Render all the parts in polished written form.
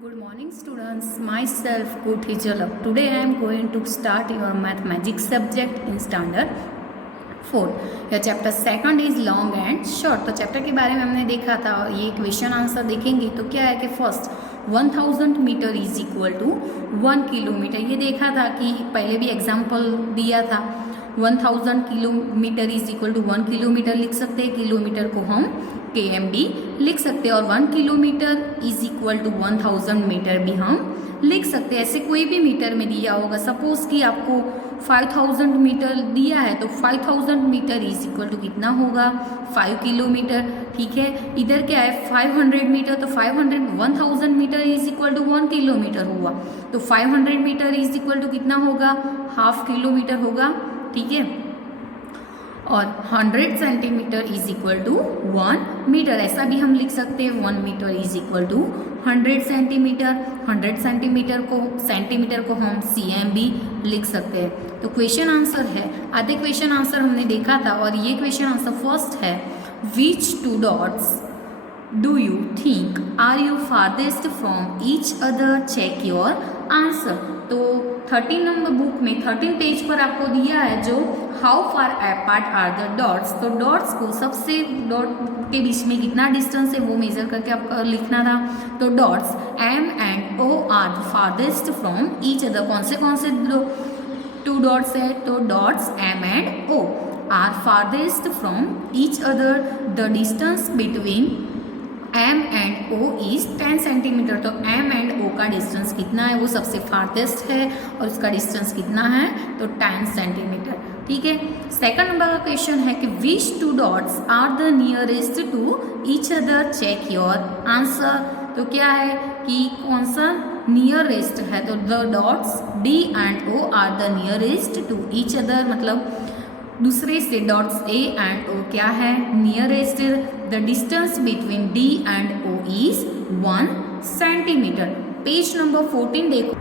Good morning students, myself Kothi Jalak. Today I am going to start your mathematics subject in standard 4. Your chapter second is long and short. तो chapter के बारे में हमने देखा था और ये क्वेश्चन आंसर देखेंगे तो क्या है कि first 1000 metre is equal to 1 kilometre. ये देखा था कि पहले भी एग्जाम्पल दिया था 1000 kilometre is equal to 1 kilometre लिख सकते हैं, किलोमीटर को हम KMB लिख सकते हैं और 1 kilometre is equal to 1000 metre भी हम लिख सकते हैं। ऐसे कोई भी मीटर में दिया होगा, सपोज कि आपको 5000 मीटर दिया है तो 5000 मीटर इज इक्वल टू कितना होगा 5 किलोमीटर। ठीक है, इधर क्या है 500 मीटर तो 1000 metre is equal to 1 kilometre हुआ, तो 500 मीटर इज इक्वल टू कितना होगा हाफ किलोमीटर होगा। ठीक है, और 100 centimetre is equal to 1 metre, ऐसा भी हम लिख सकते हैं 1 metre is equal to 100 centimetre. 100 centimetre को हम CM भी लिख सकते हैं। तो क्वेश्चन आंसर है, आधे क्वेश्चन आंसर हमने देखा था और ये क्वेश्चन आंसर फर्स्ट है, which two dots do you think are you farthest from each other, check your answer. तो 13 नंबर बुक में 13 पेज पर आपको दिया है जो how far apart are the dots. तो डॉट्स को सबसे डॉट के बीच में कितना डिस्टेंस है वो मेजर करके आपको लिखना था। तो dots M and O are the farthest from each other. कौन से टू डॉट्स है, तो dots M and O are farthest from each other. The distance between M and O is 10 centimetre. तो M एंड O का distance कितना है, वो सबसे फारदेस्ट है और उसका डिस्टेंस कितना है तो 10 सेंटीमीटर। ठीक है, सेकंड नंबर का क्वेश्चन है कि which two dots are the nearest to each other, check your answer. तो क्या है कि कौन सा नियरेस्ट है, तो the dots D and O are the nearest to each other, मतलब दूसरे से डॉट्स A एंड O क्या है nearest. The distance between D and O is 1 centimetre. Page number 14 देखो,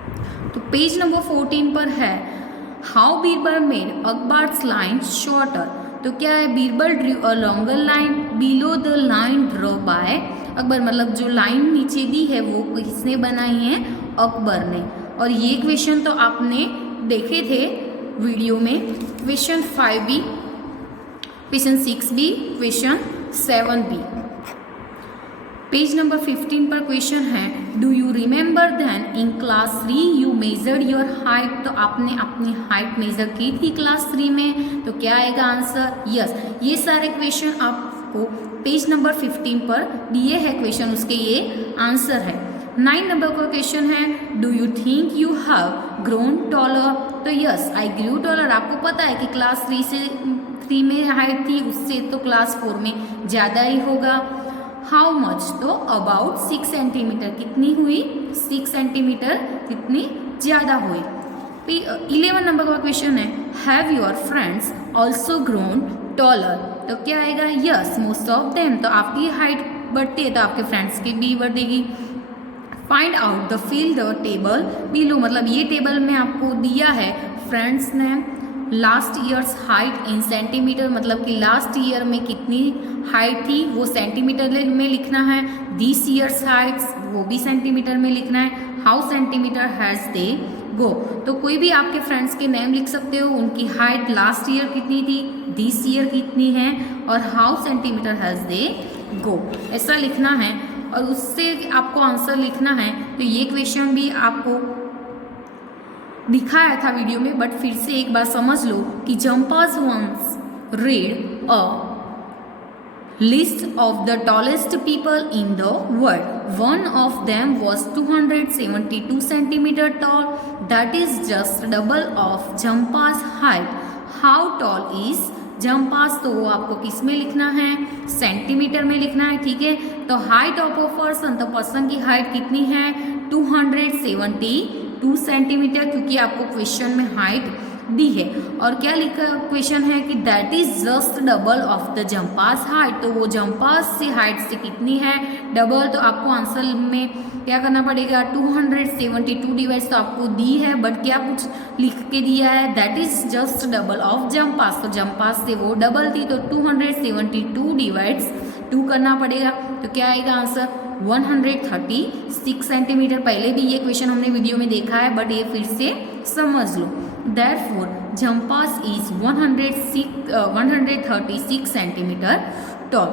तो पेज नंबर 14 पर है how Birbal made Akbar's line shorter. तो क्या है, Birbal drew a longer line below the line draw bye Akbar, मतलब जो लाइन नीचे दी है वो किसने बनाई है, अकबर ने। और ये क्वेश्चन तो आपने देखे थे वीडियो में, question 5B, question 6B, question 7B। Page number 15 पर क्वेश्चन है, do you remember then in class 3 you measured your height. तो आपने अपनी हाइट मेजर की थी क्लास 3 में, तो क्या आएगा आंसर, यस। ये सारे क्वेश्चन आपको पेज नंबर 15 पर दिए हैं क्वेश्चन, उसके ये आंसर है। 9 नंबर का क्वेश्चन है, do you think you have grown taller. तो यस आई ग्रू टॉलर। आपको पता है कि क्लास 3 में हाइट थी, उससे तो क्लास 4 में ज़्यादा ही होगा। हाउ मच, तो अबाउट 6 सेंटीमीटर, कितनी हुई 6 सेंटीमीटर, कितनी ज़्यादा हुई। 11 नंबर का क्वेश्चन है, have your friends also grown taller. तो क्या आएगा, यस मोस्ट ऑफ देम। तो आपकी हाइट बढ़ती है तो आपके फ्रेंड्स की भी बढ़ेगी। Find out the fill the table below, मतलब ये टेबल में आपको दिया है फ्रेंड्स ने last year's height in centimetre, मतलब कि लास्ट ईयर में कितनी हाइट थी वो सेंटीमीटर में लिखना है। दिस ईयर्स हाइट्स वो भी सेंटीमीटर में लिखना है। हाउ सेंटीमीटर हैज़ दे गो, तो कोई भी आपके फ्रेंड्स के नेम लिख सकते हो, उनकी हाइट लास्ट ईयर कितनी थी, दिस ईयर कितनी है, और हाउ सेंटीमीटर हैज़ दे गो, ऐसा लिखना है और उससे आपको आंसर लिखना है। तो ये क्वेश्चन भी आपको दिखाया था वीडियो में, बट फिर से एक बार समझ लो कि जम्पास once read a list of the tallest people in the world. One of them was 272 centimetre tall, that is just double of जम्पास हाइट। हाउ टॉल इज जम्पास, तो वो आपको किस में लिखना है, सेंटीमीटर में लिखना है। ठीक है, तो हाइट ऑफ अ पर्सन, तो पर्सन की हाइट कितनी है 272 सेंटीमीटर, क्योंकि आपको क्वेश्चन में हाइट दी है। और क्या लिखा क्वेश्चन है कि that is just double of the जम्पास हाइट, तो वो जम्पास से हाइट से कितनी है डबल। तो आपको आंसर में क्या करना पड़ेगा, 272 डिवाइड्स तो आपको दी है, बट क्या कुछ लिख के दिया है, that is just double of जम्पास। तो जम्पास से वो डबल थी, तो 272 डिवाइड्स 2 करना पड़ेगा। तो क्या आएगा आंसर 136 सेंटीमीटर। पहले भी ये क्वेश्चन हमने वीडियो में देखा है, बट ये फिर से समझ लो। Therefore, Jambas is 136 centimetre tall.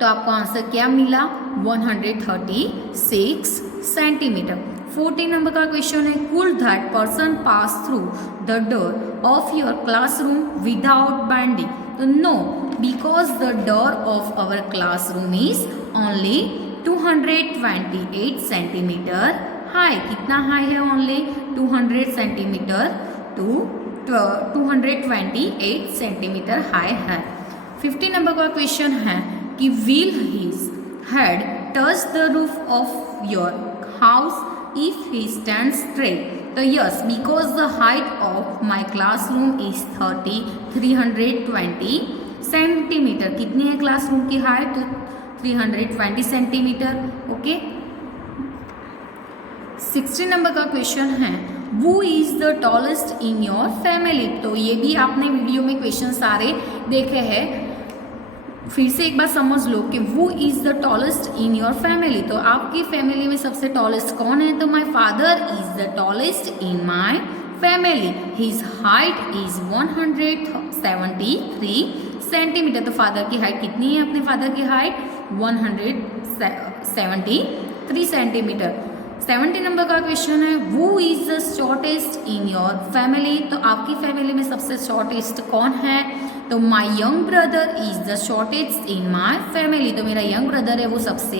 तो आपको आंसर क्या मिला? 136 सेंटीमीटर। 14 नंबर का क्वेश्चन है, could that person pass through the door of your classroom without bending? तो no, because the door of our classroom is only 228 centimetre high. कितना high है? Only 200 centimetre to 228 centimetre high है। 50 number का question है कि will his head touch the roof of your house if he stand straight? तो yes, because the height of my classroom is 320 centimetre. कितनी है classroom की height? 320 centimetre. Okay. 60 number का question है, Who is the tallest in your family? तो ये भी आपने वीडियो में क्वेश्चन सारे देखे हैं। फिर से एक बार समझ लो कि Who is the tallest in your family? तो आपकी फैमिली में सबसे टॉलेस्ट कौन है? तो my father is the tallest in my family. His height is 173 centimetre. तो फादर की हाइट कितनी है? अपने फादर की हाइट 173 सेंटीमीटर। 70 नंबर का क्वेश्चन है, Who is the shortest in your family? तो आपकी फैमिली में सबसे शॉर्टेस्ट कौन है? तो my young brother is the shortest in my family. तो मेरा यंग ब्रदर है वो सबसे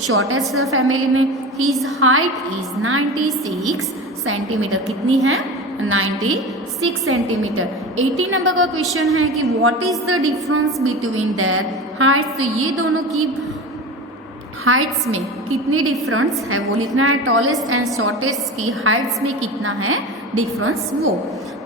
शॉर्टेस्ट है फैमिली में। His height is 96 centimetre. कितनी है? 96 सेंटीमीटर। 80 नंबर का क्वेश्चन है कि what is the difference between their Heights? तो ये दोनों की हाइट्स में कितनी डिफरेंस है वो लिखना है। टॉलेस्ट एंड शॉर्टेस्ट की हाइट्स में कितना है डिफरेंस वो।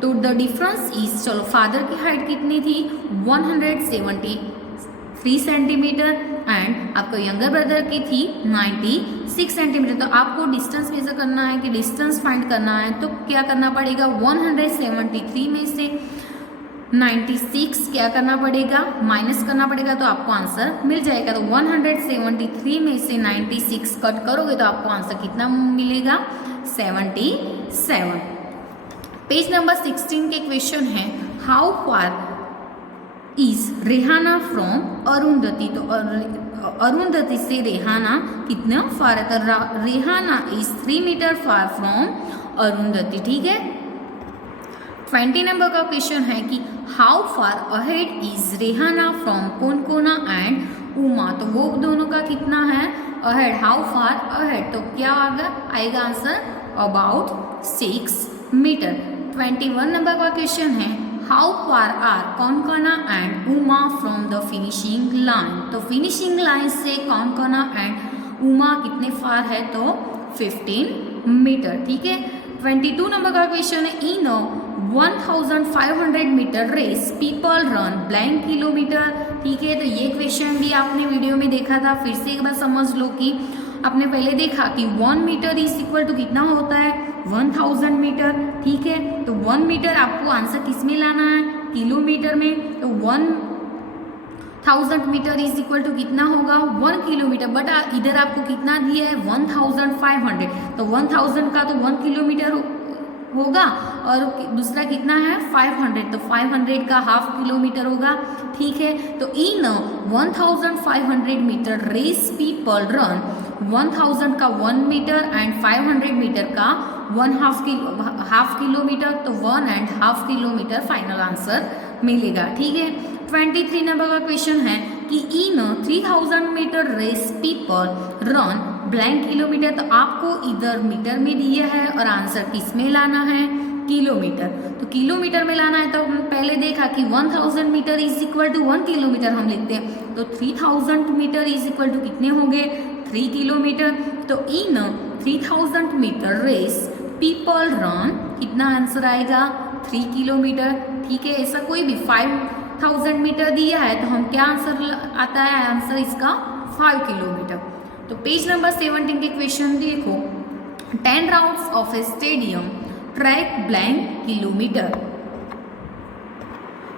तो द डिफरेंस इज, चलो फादर की हाइट कितनी थी? 173 सेंटीमीटर एंड आपको यंगर ब्रदर की थी 96 सेंटीमीटर। तो आपको डिस्टेंस मेजर करना है कि डिस्टेंस फाइंड करना है, तो क्या करना पड़ेगा? 173 में से 96 क्या करना पड़ेगा? माइनस करना पड़ेगा, तो आपको आंसर मिल जाएगा। तो 173 में से 96 कट करोगे तो आपको आंसर कितना मिलेगा? 77। पेज नंबर 16 के क्वेश्चन है, how far is Rehana from Arundhati? तो अरुंधति से रेहाना कितना फार है? तो Rehana is 3 metre far from Arundhati. ठीक है। 20 नंबर का क्वेश्चन है कि how far ahead is Rehana from Konkona and Uma? तो वो दोनों का कितना है? अहेड। हाउ फार अहेड, तो क्या आएगा आंसर? About 6 metre. 21 नंबर का क्वेश्चन है, how far are Konkona and Uma from the finishing line? तो फिनिशिंग लाइन से कोनकोना एंड उमा कितने फार है? तो 15 मीटर। ठीक है। 22 नंबर का क्वेश्चन है, in 1500 metre race people run blank kilometre. ठीक है। तो ये क्वेश्चन भी आपने वीडियो में देखा था। फिर से एक बार समझ लो कि आपने पहले देखा कि 1 मीटर इज इक्वल टू कितना होता है? 1000 मीटर। ठीक है। तो 1 मीटर आपको आंसर किस में लाना है? किलोमीटर में। तो 1000 मीटर इज इक्वल टू कितना होगा? 1 किलोमीटर। बट इधर आपको कितना दिया है? 1500। तो 1000 का तो 1 किलोमीटर होगा और दूसरा कितना है? 500। तो 500 का हाफ किलोमीटर होगा। ठीक है। तो इन 1500 मीटर रेस पीपल रन 1000 का 1 मीटर एंड 500 मीटर का हाफ किलोमीटर। तो 1.5 किलोमीटर फाइनल आंसर मिलेगा। ठीक है। 23 नंबर का क्वेश्चन है कि in 3000 metre race people run blank kilometre. तो आपको इधर मीटर में दिया है और आंसर किस में लाना है? किलोमीटर। तो किलोमीटर में लाना है। तो हम पहले देखा कि 1000 metre is equal to 1 kilometre हम लिखते हैं। तो 3000 मीटर इज इक्वल टू कितने होंगे? 3 किलोमीटर। तो इन 3000 मीटर रेस पीपल रन कितना आंसर आएगा? 3 किलोमीटर। ठीक है। ऐसा कोई भी 5000 मीटर दिया है तो हम क्या आंसर आता है? आंसर इसका 5 किलोमीटर। तो पेज नंबर 17 के क्वेश्चन देखो, 10 rounds of A stadium track blank kilometre.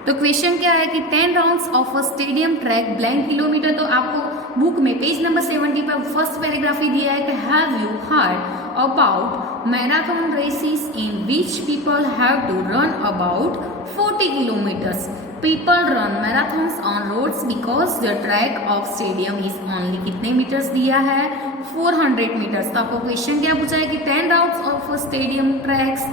तो क्वेश्चन क्या है कि 10 rounds of a stadium track blank kilometre. तो आपको बुक में पेज नंबर 70 पर फर्स्ट पैराग्राफ ही दिया है कि have you heard about marathon races in which people have to run about 40 kilometres. People run marathons on roads because the track of stadium is only. कितने metres दिया है? 400 metres. तो आपको question क्या पूछा है कि 10 rounds of stadium tracks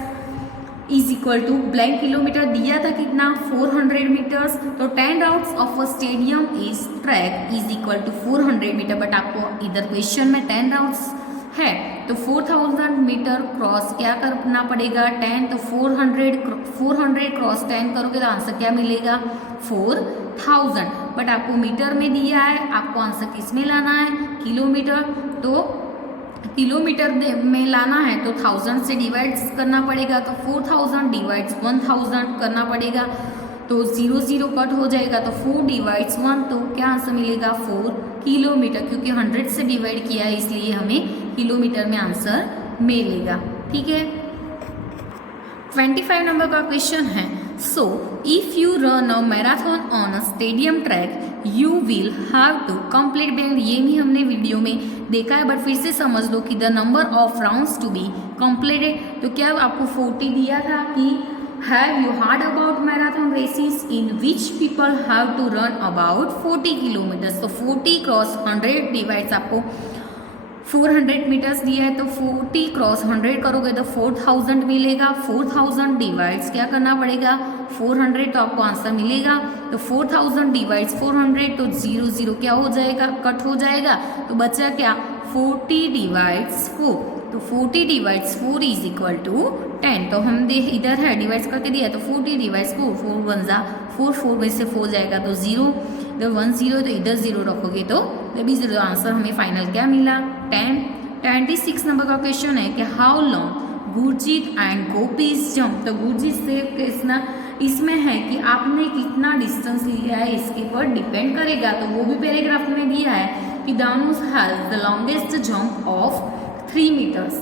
is equal to blank kilometre दिया था कितना? 400 मीटर्स. तो 10 rounds of a stadium is track is equal to 400 metre. But आपको इधर क्वेश्चन में 10 राउंड्स है तो 4000 मीटर क्रॉस क्या करना पड़ेगा? 10. तो 400 क्रॉस 10 करोगे तो आंसर क्या मिलेगा? 4000. बट आपको मीटर में दिया है, आपको आंसर किस में लाना है? किलोमीटर. तो किलोमीटर में लाना है तो 1000 से डिवाइड करना पड़ेगा. तो 4000 डिवाइड्स 1000 करना पड़ेगा. तो 0 0 कट हो जाएगा. तो 4 डिवाइड्स 1 तो क्या आंसर मिलेगा? 4 किलोमीटर. क्योंकि 100 से डिवाइड किया है इसलिए हमें किलोमीटर में आंसर मिलेगा. ठीक है. 25 नंबर का क्वेश्चन है. So if you run a marathon on a stadium track you will have to complete band. ये भी हमने वीडियो में देखा है बट फिर से समझ लो कि the number of rounds to be completed. तो क्या आपको 40 दिया था कि have you heard about marathon races in which people have to run about 40 kilometres. तो 40 क्रॉस 100 डिवाइड्स आपको 400 मीटर्स दिया है. तो 40 क्रॉस 100 करोगे तो 4000 मिलेगा. 4000 डिवाइड्स क्या करना पड़ेगा? 400. तो आपको आंसर मिलेगा. तो 4000 डिवाइड्स 400 तो 0 0 क्या हो जाएगा? कट हो जाएगा. तो बचा क्या? 40 डिवाइड्स 4. तो 40 डिवाइड्स 4 इज इक्वल टू 10. तो हम देख इधर है डिवाइड्स करके दिया है तो 40 डिवाइड्स 4 4 1 जा 4 4 में से 4 जाएगा तो 0. तो 1 0 तो इधर 0 रखोगे तो भी 0. आंसर हमें फाइनल क्या मिला? 10. 26 नंबर का क्वेश्चन है कि how long Gurjeet and Gopi's jump. तो गुरजीत से कितना इसमें है कि आपने कितना डिस्टेंस लिया है इसके पर डिपेंड करेगा. तो वो भी पैराग्राफ में दिया है कि Dhanush has the longest jump of 3 metres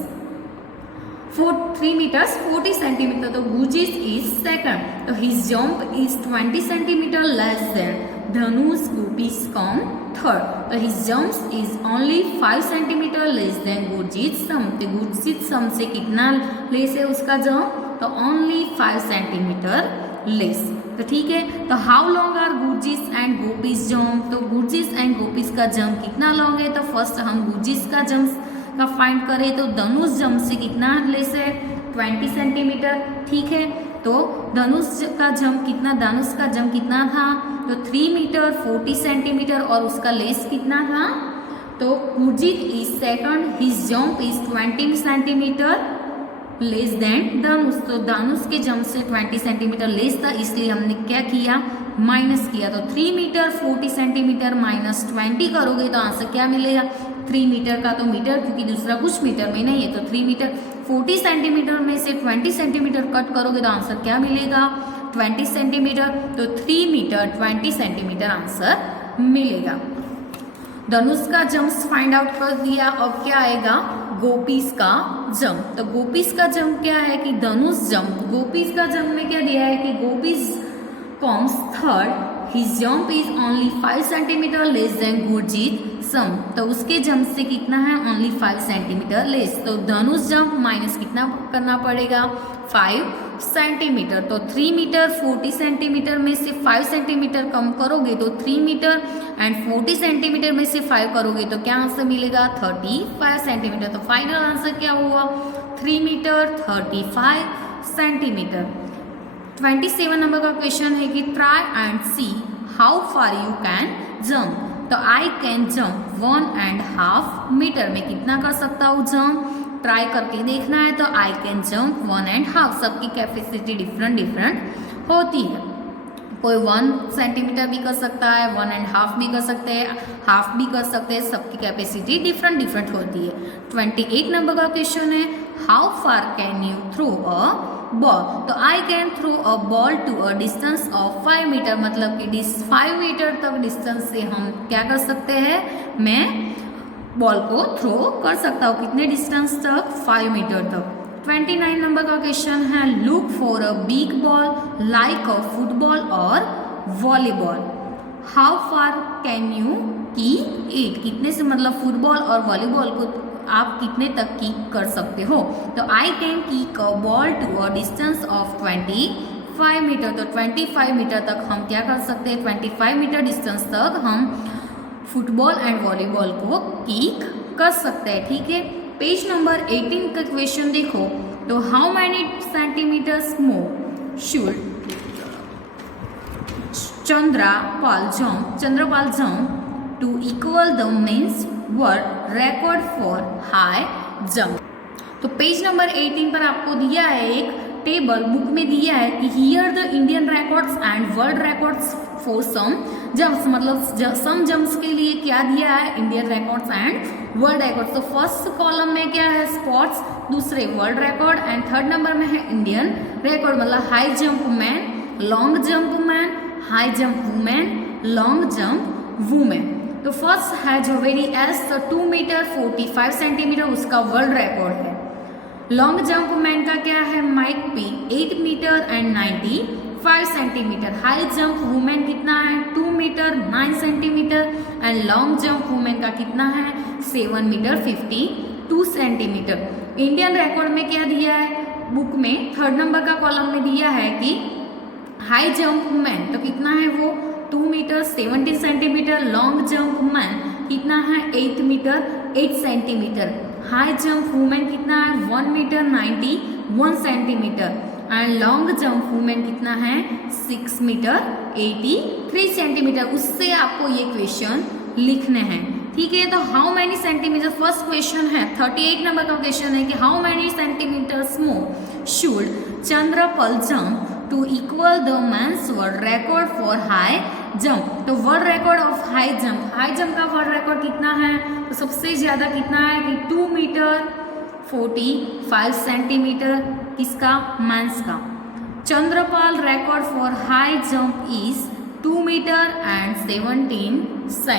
3 metres 40 centimetre. तो गुरजीत इज सेकंड. तो his jump is 20 centimetre less than Dhanush. Gopi's come third. तो his jump is only 5 centimetre less than Gurjeet some. तो गुरजीत सम से कितना लेस है उसका जंप? तो ओनली 5 सेंटीमीटर लेस. तो ठीक है. तो how long are Gurjeet and Gopi's jump. तो गुरजीत एंड गोपीज का जंप कितना लॉन्ग है? तो फर्स्ट हम गुरजीत का जंप का फाइंड करें तो धनुष जंप से कितना लेस है? 20 सेंटीमीटर. ठीक है. तो धनुष का जंप कितना? धनुष का जंप कितना था? तो 3 मीटर 40 सेंटीमीटर और उसका लेस कितना था? तो Gurjeet is second. His jump is 20 centimetre less than Dhanush. तो धनुष के जंप से 20 सेंटीमीटर लेस था इसलिए हमने क्या किया? माइनस किया. तो 3 मीटर 40 सेंटीमीटर माइनस 20 करोगे तो आंसर क्या मिलेगा? 3 मीटर का तो मीटर क्योंकि दूसरा कुछ मीटर में नहीं है. तो 3 मीटर 40 सेंटीमीटर में से 20 सेंटीमीटर कट करोगे तो आंसर क्या मिलेगा? 20 सेंटीमीटर. तो 3 मीटर 20 सेंटीमीटर आंसर मिलेगा. धनुष का जंप फाइंड आउट कर दिया. अब क्या आएगा? गोपीज का जंप. तो गोपीज का जंप क्या है कि धनुष जंप. गोपीज का जंप में क्या दिया है कि Gopi's comes third. His jump is only 5 centimetre less than Gurjeet some. तो उसके जंप से कितना है? Only 5 centimetre less. तो धनुष जंप माइनस कितना करना पड़ेगा? 5 सेंटीमीटर. तो 3 मीटर 40 सेंटीमीटर में से 5 सेंटीमीटर कम करोगे तो 3 मीटर एंड 40 सेंटीमीटर में से 5 करोगे तो क्या आंसर मिलेगा? 35 सेंटीमीटर. तो फाइनल आंसर क्या हुआ? 3 मीटर 35 सेंटीमीटर. 27 नंबर का क्वेश्चन है कि try and see how far you can jump. तो आई कैन जंप 1.5 मीटर. में कितना कर सकता हूँ जंप? ट्राई करके देखना है. तो आई कैन जंप 1.5. सबकी कैपेसिटी डिफरेंट होती है. कोई 1 सेंटीमीटर भी कर सकता है, 1.5 भी कर सकते हैं, हाफ भी कर सकते हैं. सबकी कैपेसिटी डिफरेंट होती है. 28 नंबर का क्वेश्चन है how far can you throw a ball. तो I can throw a ball to a distance of 5 metre. मतलब कि 5 मीटर तक डिस्टेंस से हम क्या कर सकते हैं? मैं बॉल को थ्रो कर सकता हूँ. कितने डिस्टेंस तक? 5 मीटर तक. 29 नंबर का क्वेश्चन है look for a big ball like a football और volleyball. How far can you kick it, कितने से मतलब फुटबॉल और वॉलीबॉल को आप कितने तक किक कर सकते हो। तो I can kick a ball to a distance of 25 metre. तो 25 मीटर तक हम क्या कर सकते हैं, 25 मीटर डिस्टेंस तक हम फुटबॉल एंड वॉलीबॉल को किक कर सकते हैं। ठीक है, पेज नंबर 18 का क्वेश्चन देखो। तो how many centimetres more should Chandrapal jump to equal the men's world record for high jump. तो पेज नंबर 18 पर आपको दिया है एक टेबल, बुक में दिया है कि here the Indian records and world records for some jumps, मतलब सम जंप्स के लिए क्या दिया है, Indian records and world records. तो फर्स्ट कॉलम में क्या है, स्पोर्ट्स, दूसरे world record and third number में है इंडियन रिकॉर्ड, मतलब high jump man, long jump man, high jump women, long jump women. तो फर्स्ट है जो वेरी एस, तो 2 मीटर 45 सेंटीमीटर उसका वर्ल्ड रिकॉर्ड है। लॉन्ग जंप मैन का क्या है, Mike P 8 metre and 95 centimetre. High jump women कितना है, 2 metre 9 centimetre and long jump women का कितना है, 7 मीटर 52 सेंटीमीटर। इंडियन रिकॉर्ड में क्या दिया है, बुक में थर्ड नंबर का कॉलम में दिया है कि हाई जंप मैन तो कितना है वो 2 metre 17 centimetre, long jump man कितना है 8 metre 8 centimetre, high jump women कितना है 1 metre 91 centimetre and long jump women कितना है 6 मीटर 83 सेंटीमीटर। उससे आपको ये क्वेश्चन लिखने हैं। ठीक है, तो how many centimetre, first question है 38 नंबर का क्वेश्चन है कि how many centimetres more should Chandrapal jump to equal the men's world record for high jump. तो world record of high jump का वर्ल्ड रिकॉर्ड कितना है, तो सबसे ज्यादा कितना है कि 2 मीटर 45 सेंटीमीटर, किसका, मेंस का। Chandrapal record for high jump is 2 metre and 17 centimetre.